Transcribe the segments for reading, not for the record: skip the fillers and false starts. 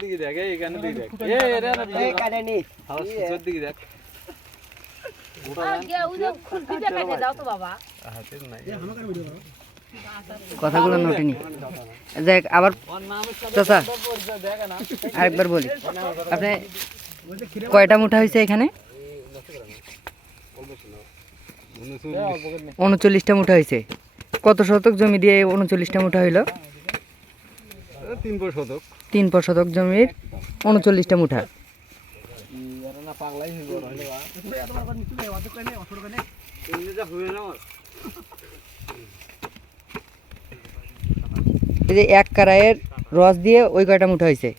দিকে দেখ এইখানে দিকে দেখ এই কানে নি হাওয়ার দিকে দেখ কথাগুলো নোটে নি দেখ আবার চাচা আরেকবার বলি আপনি কয়টা মুঠা হয়েছে এখানে 39টা মুঠা হয়েছে কত শতক জমি দিয়ে 39টা মুঠা হইল 3 শতক জমির 39টা মুঠা এই যে এক কারায়ের রস দিয়ে ওই কয়টা মুঠা হয়েছে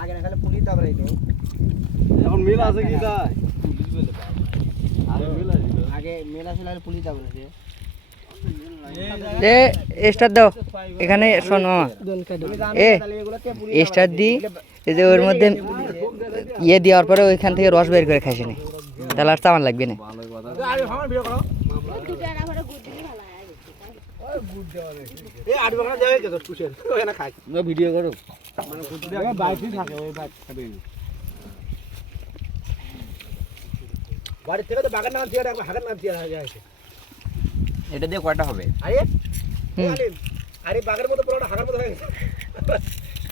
আগে না খালি পুলিশ দাবরাই তো এখন মিল আছে কি তাই আগে মেলা ছিল আর পুলিশ দাবরাইছে স্টার দাও এখানে শোন মামা স্টার দি এই যে ওর মধ্যে ইয়ে দেওয়ার পরে ওইখান থেকে রস বের করে খাইছে নি তাহলে আর চামান লাগবে না ভিডিও করো বাড়ি থেকে তো বাগান নাম দিয়ে হাগার নাম দিয়ে এটা দিয়ে কয়টা হবে আরে বাগের মতো পুরোটা হাগার মতো হয়ে গেছে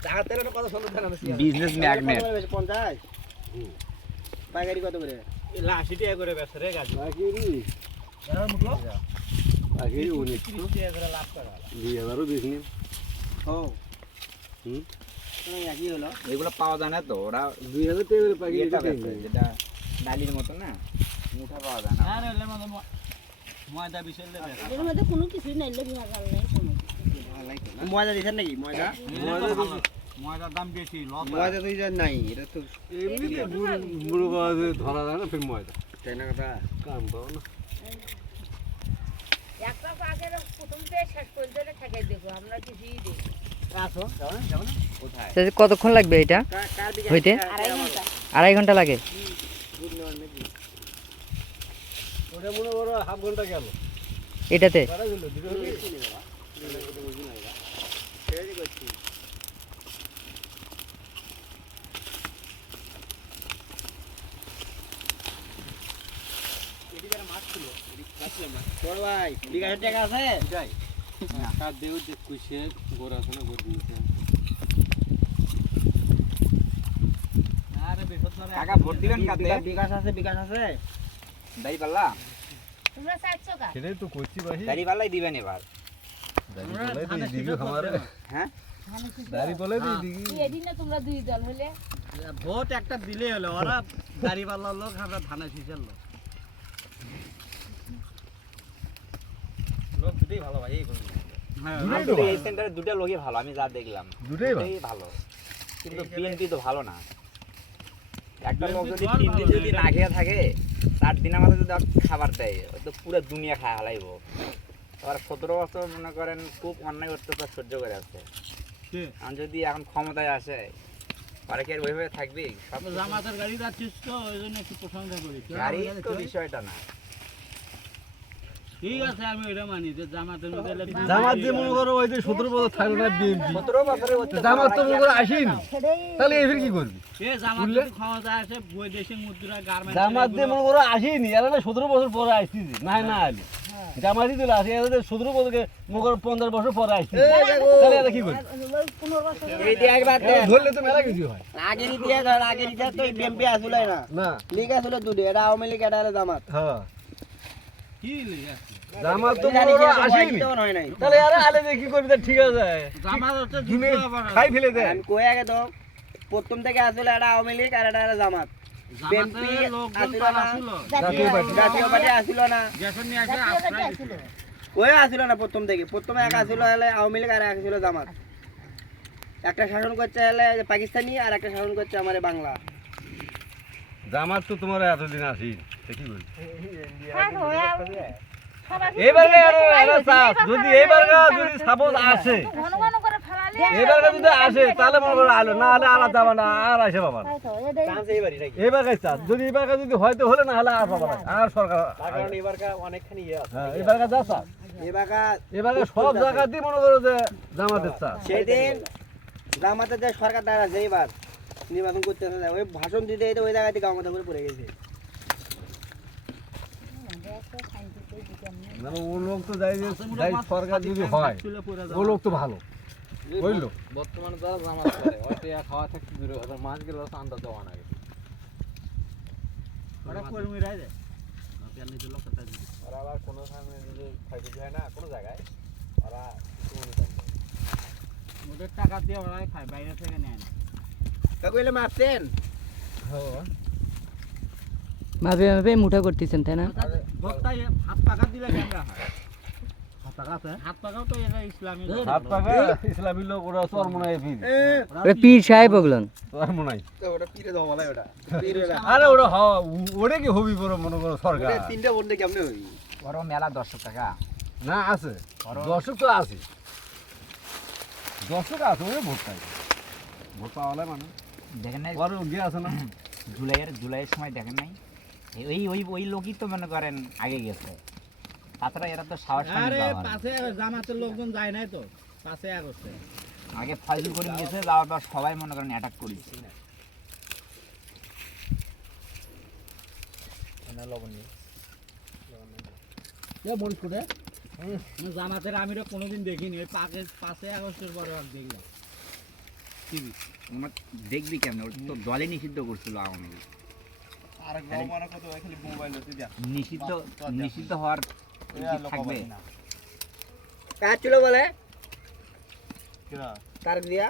টাকাতের একটা কথা সুন্দর জানা বিজনেস ম্যাগনেট 50 পাইকারি কত করে 80 টাকা করে বেচে রে গাছ পাইকারি এর মুখলো পাইকারি 30 টাকা করে লাভ করা 2000 বেশি নি ও একই হলো এগুলো পাওয়া যায় না তো ওরা 2000 টাকা করে পাইকারি যেটা ডালির মতো না মুঠা পাওয়া যায় না আরে ময়দা বিশাল লে এর মধ্যে কোনো কিছু নাই লে বিহার গাল নাই কোনো ময়দা দিছেন নাকি ময়দা ময়দার দাম বেশি ময়দা তো ইজান নাই এটা তো এমনিতে বুড়ো বাজে ধরা যায় না ফির ময়দা তাই না কথা কাম দাও না একটা আগে প্রথম থেকে শেষ পর্যন্ত ঠেকাই দেবো আমরা কিছুই দেই আসো যাও না কোথায় কতক্ষণ লাগবে এটা কার দিকে হইতে 2.5 ঘন্টা লাগে ওটা মনে করো হাফ ঘন্টা গেল এটাতে বড় ভাই বিঘা টাকা আছে যাই কার দেও যে কুইছে গোরা আছে না গোর দিতে আরে বেশত টাকা ভোট দিবেন কাতে বিকাশ আছে দাড়ি পাল্লা তোমরা চাইছো কা সেটাই তো কইছি ভাই দাড়ি পাল্লাই দিবেন এবার দাড়ি বলে দিবি আমারে হ্যাঁ দাড়ি বলে দিবি এদিন না তোমরা দুই দল হলে ভোট একটা দিলে হলো ওরা দাড়িওয়ালা লোক আমরা ধানা শিশাল লোক লোক দুটোই ভালো ভাই এই সেন্টারে দুটো লোকই ভালো আমি যা দেখলাম দুটোই ভালো কিন্তু বিএনপি তো ভালো না একটা লোক যদি 3 দিন যদি না খেয়ে থাকে 4 দিনের মধ্যে যদি খাবার দেয় ও তো পুরো দুনিয়া খায় হালাইবো আর 17 বছর মনে করেন খুব অন্যায় অত্যাচার সহ্য করে আছে আর যদি এখন ক্ষমতায় আসে পরে কি আর ওইভাবে থাকবে সব জামাতের গাড়ি যাচ্ছিস তো ওই জন্য একটু প্রশংসা করি গাড়ি তো বিষয়টা না ঠিক আছে আমি এটা মানি যে জামাতের মধ্যে জামাত যে মনে করো ওই যে 17 বছর থাকলো না বিএনপি 17 বছরের জামাত তো মনে করো আসেনি তাহলে এফির কি করবি এ জামাত যদি ক্ষমতা আসে বৈদেশিক মুদ্রা গার্মেন্টস জামাত যে মনে করো আসেনি এরা না 17 বছর পরে আসছিস না আলি জামাতই তো আসে এরা 17 বছর মনে করো 15 বছর পরে আসছিস তাহলে এরা কি করবি 15 বছর এই দিয়ে একবার ধরলে তো মেলা কিছু হয় আগের ইতিহাস আর আগের ইতিহাস তো বিএমপি আসলে না না লীগ আসলে দুটো এটা আওয়ামী লীগ এটা হলো জামাত হ্যাঁ কি লীগ জামাত তো মনে করো আসেনি হয় নাই তাহলে এরা আলে যে কি করবি তা ঠিক আছে জামাত হচ্ছে জুনে খাই ফেলে দেয় আমি কই আগে তো প্রথম থেকে আসলে এটা আওয়ামী লীগ আর এটা হলো জামাত বিএমপি আসিল না জাতীয় পার্টি আসিল না কই আসিল না প্রথম থেকে প্রথমে এক আসিল হলে আওয়ামী লীগ আর এক আসিল জামাত একটা শাসন করছে হলে পাকিস্তানি আর একটা শাসন করছে আমাদের বাংলা জামাত তো তোমার এতদিন আসি কি বলি থাকো, সবাই এবার যদি এবার যদি সাপোজ আসে ঘন ঘন করে ফেলালে এবার যদি আসে তাহলে মনে করো আলো না হলে আলাদা যাবে না আর আসে বাবা তাই তো, এটাই চান্স এইবারই নাকি এবার চাষ যদি এবার যদি হয়তো হলে না হলে আর পাবা না আর সরকার তার কারণ এবারকার অনেকখানি ইয়ে আছে হ্যাঁ এবার যা চাষ এবারকার এবার সব জায়গাতেই মনে করো যে জামাতের চাষ সেদিন জামাতের যে সরকার দ্বারা আছে এবার নির্বাচন করতে আসে ওই ভাষণ দিতে দিতে ওই জায়গায় গাঁও মাথা করে পড়ে গেছে মানে ও লোক তো যাই যাই সরকার যদি হয় ও লোক তো ভালো বুঝলো বর্তমানে যারা জামাত করে হয়তো খাওয়া থাকতে দূরে কথা মাছ গেলে আন্দাজ দেওয়া না ওরা আবার কোনো সামনে যদি ক্ষয়ক্ষতি হয় না কোনো জায়গায় ওরা ওদের টাকা দিয়ে ওরাই খায় বাইরে থেকে নেয় না তা কইলে মারছেন মাপে মাপে মুঠা করতেছেন তাই না বস্তায় হাত পাকা দিলে কেমন হয় হাত পাকাও তো এটা ইসলামী হাত পাকা ইসলামী লোক ওরা চরমনায় ফির ওরা পীর সাহেব ওগুলো চরমনায় তো ওটা পীরে দাও বলাই ওটা পীরে আরে ওরা ওটা কি হবি বড় মনে করো সরকার তিনটা বললে কেমনে হই ওরা মেলা 10 টাকা না আছে দর্শক তো আছে দর্শক আছে ওই ভোট পাই ভোট পাওয়ালে মানে দেখেন নাই ওর গিয়ে আছে না জুলাইয়ের সময় দেখেন নাই ওই লোকই তো মনে করেন আগে গেছে তাছাড়া এরা তো সাহস পায়নি আরে যাওয়ার। পাশে জামাতের লোকজন যায় নাই তো পাশে আগস্টে আগে ফয়জুল করিম গেছে যাওয়ার পর সবাই মনে করেন অ্যাটাক করেছে জামাতের আমিরও কোনোদিন দেখিনি ওই পাশে আগস্টের পরে আর দেখলাম ওনার দেখবি কেমন ওটা তো দলে নিষিদ্ধ করছিল আওয়ামী লীগ আর গাঁও মারা কত খালি মোবাইল হতে যা নিষিদ্ধ হওয়ার কি থাকবে কাজ ছিল বলে তার দিয়া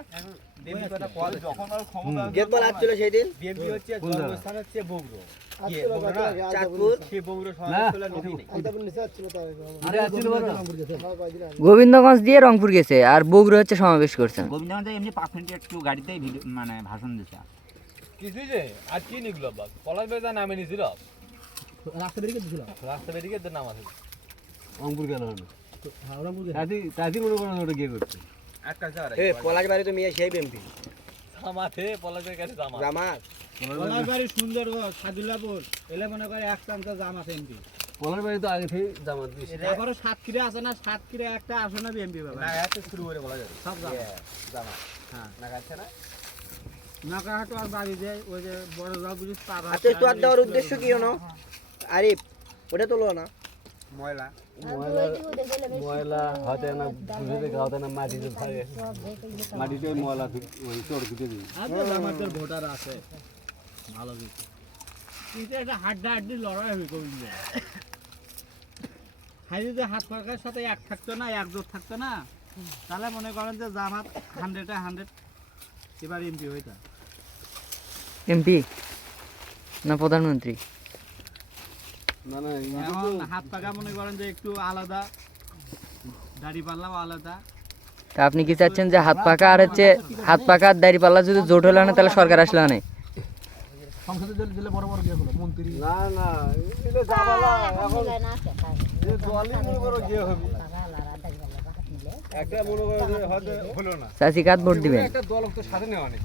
বিএনপি কথা কল যখন আর ক্ষমতা গেট বল আসছিল সেই দিন বিএনপি হচ্ছে জন্মস্থান হচ্ছে বগুড়ো চাঁদপুর সেই বগুড়ো সমাজগুলো নদী নেই আরে আছিল বড় গোবিন্দগঞ্জ দিয়ে রংপুর গেছে আর বগুড়া হচ্ছে সমাবেশ করছেন গোবিন্দগঞ্জে এমনি 5 মিনিট একটু গাড়িতেই মানে ভাষণ দিছে কিছুই যে আর কি নিগুলো বাপ পলাশ ভাই নামে নিছিল রাস্তা বেরিয়ে দিছিল রাস্তা বেরিয়ে নাম আছে রংপুর গেল না তাতি মনে করো ওটা গিয়ে করছে আটকা যাওয়ার এ পলাশ বাড়ি তো মিয়া সেই বিএমপি জামাতে পলাশ ভাই কাছে জামা জামাত পলাশবাড়ি সুন্দরগঞ্জ সাদুল্লাপুর এলে মনে করে এক প্রান্ত জামাত এমপি পলার বাড়ি তো আগে থেকে জামাত দিয়েছে আবারও সাতক্ষীরা আছে না সাতক্ষীরা একটা আসে না বিএমপি বাবা না এত শুরু করে বলা যাবে সব জামাত জামা হ্যাঁ না কাছে না নাকাহাটো আর বাড়ি যায় ওই যে বড় যাও বুঝিস পাবা আচ্ছা তো আর দেওয়ার উদ্দেশ্য কি হলো আরিফ ওটা তোলো না ময়লা ময়লা হতে না বুঝে খাওয়াতে না মাটিতে থাকে মাটিতে ময়লা ওই চড় খুঁজে দিই আর তো জামাতের ভোটার আছে ভালো কিছু কিন্তু একটা হাড্ডি লড়াই হয়ে গোবিন্দ হাই যদি হাত পাকার সাথে এক থাকতো না একজোট থাকতো না তাহলে মনে করেন যে জামাত 100 এবার এমপি হইতা এমপি না প্রধানমন্ত্রী না না এখন হাত পাকা মনে করেন যে একটু আলাদা দাড়ি পাল্লাও আলাদা তা আপনি কি চাচ্ছেন যে হাত পাকা আর হচ্ছে হাত পাকা আর দাড়ি পাল্লা যদি জোট হলো না তাহলে সরকার আসলো না সংসদে দিলে বড় বড় গিয়ে হলো মন্ত্রী না না এটা জামালা এখন যে দলই মনে করো গিয়ে হবে একটা মনে করো যে হয়তো হলো না চাচি কাঠ ভোট দিবেন একটা দলক তো সাথে নেওয়া নেই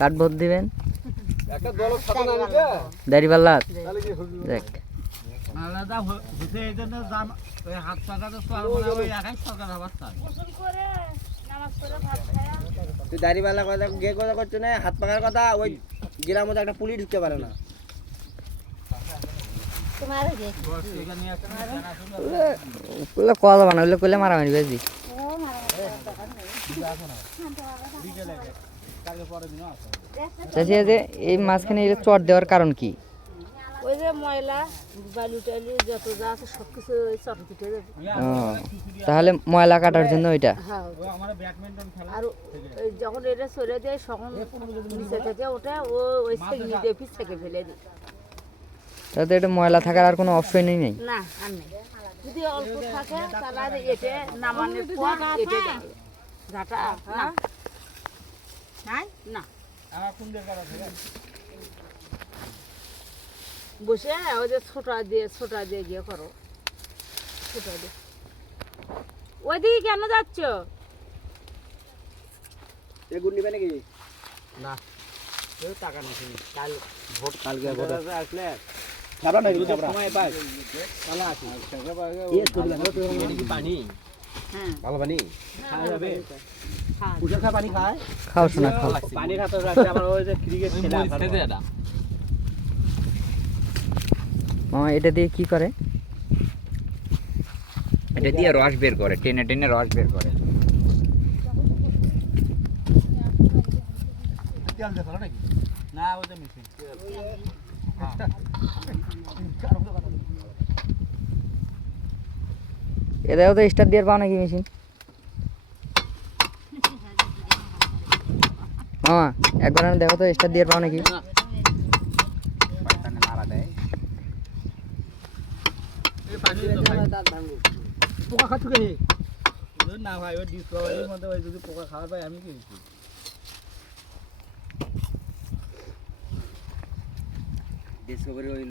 কাঠ ভোট দিবেন একটা দলক সাথে না নিলে দাড়ি পাল্লা তাহলে কি হবে দেখ আলাদা হচ্ছে এই জন্য জাম ওই হাত পাকাটা তো আর মনে হয় ওই একাই সরকার আবার চায় গোসল করে নামাজ পড়ে ভাত খায়া তুই দাড়িওয়ালা কথা গে কথা করছো না হাত পাকার কথা ওই জেলার মধ্যে একটা পুলিশ ঢুকতে পারে না তোমার যে এখানে একটা ওগুলো কথা বানা ওগুলো করলে মারামারি বেশি ও মারা কালকে পরের দিনও আছে চাচি যে এই মাঝখানে এটা চট দেওয়ার কারণ কি ওই যে ময়লা বালু টালু যত যা আছে সব কিছু ওই চট পিটে যাবে ও তাহলে ময়লা কাটার জন্য ওইটা হ্যাঁ ও আমার ব্যাডমিন্টন খেলা আর ওই যখন এটা সরে দেয় তখন নিচে থেকে ওটা ও ওই সেগনি দিয়ে পিছ থেকে ফেলে দিই তাতে এটা ময়লা থাকার আর কোনো অপশনই নেই না আর নেই যদি অল্প থাকে তাহলে আর এটা নামানোর পর এটা দেয় ঘাটা না নাই না আমার কোন জায়গা আছে বসে ওই যে ছোটা দিয়ে গিয়ে করো ছোটা দিয়ে ওইদিকে কেন যাচ্ছ এগুন নিবে নাকি টাকা নিছি কাল কালকে ভোট আসলে খাবরা না যদি খাবরা সময় পাই তাহলে আসি ইয়েস করবি না তো কি পানি হ্যাঁ ভালো পানি খাওয়া যাবে খান। পুজোর খা পানি খায় খাও শোনা খাও পানি খাতে রাখতে আমার ওই যে ক্রিকেট খেলা মামা এটা দিয়ে কি করে? এটা দিয়ে রস বের করে, টেনে টেনে রস বের করে। তেল দেখো নাকি না ওই যে মেশিন এটাও তো স্টার দিয়ে পাও নাকি মেশিন? মামা একবার আমি দেখো তো স্টার দিয়ে পাও নাকি? শয়তানে নাড়া দেয়। পোকা খাচ্ছ কে না ভাই ওই ডিসকাভারির মধ্যে ওই যদি পোকা খাওয়ার পাই আমি কি ডিসকভারি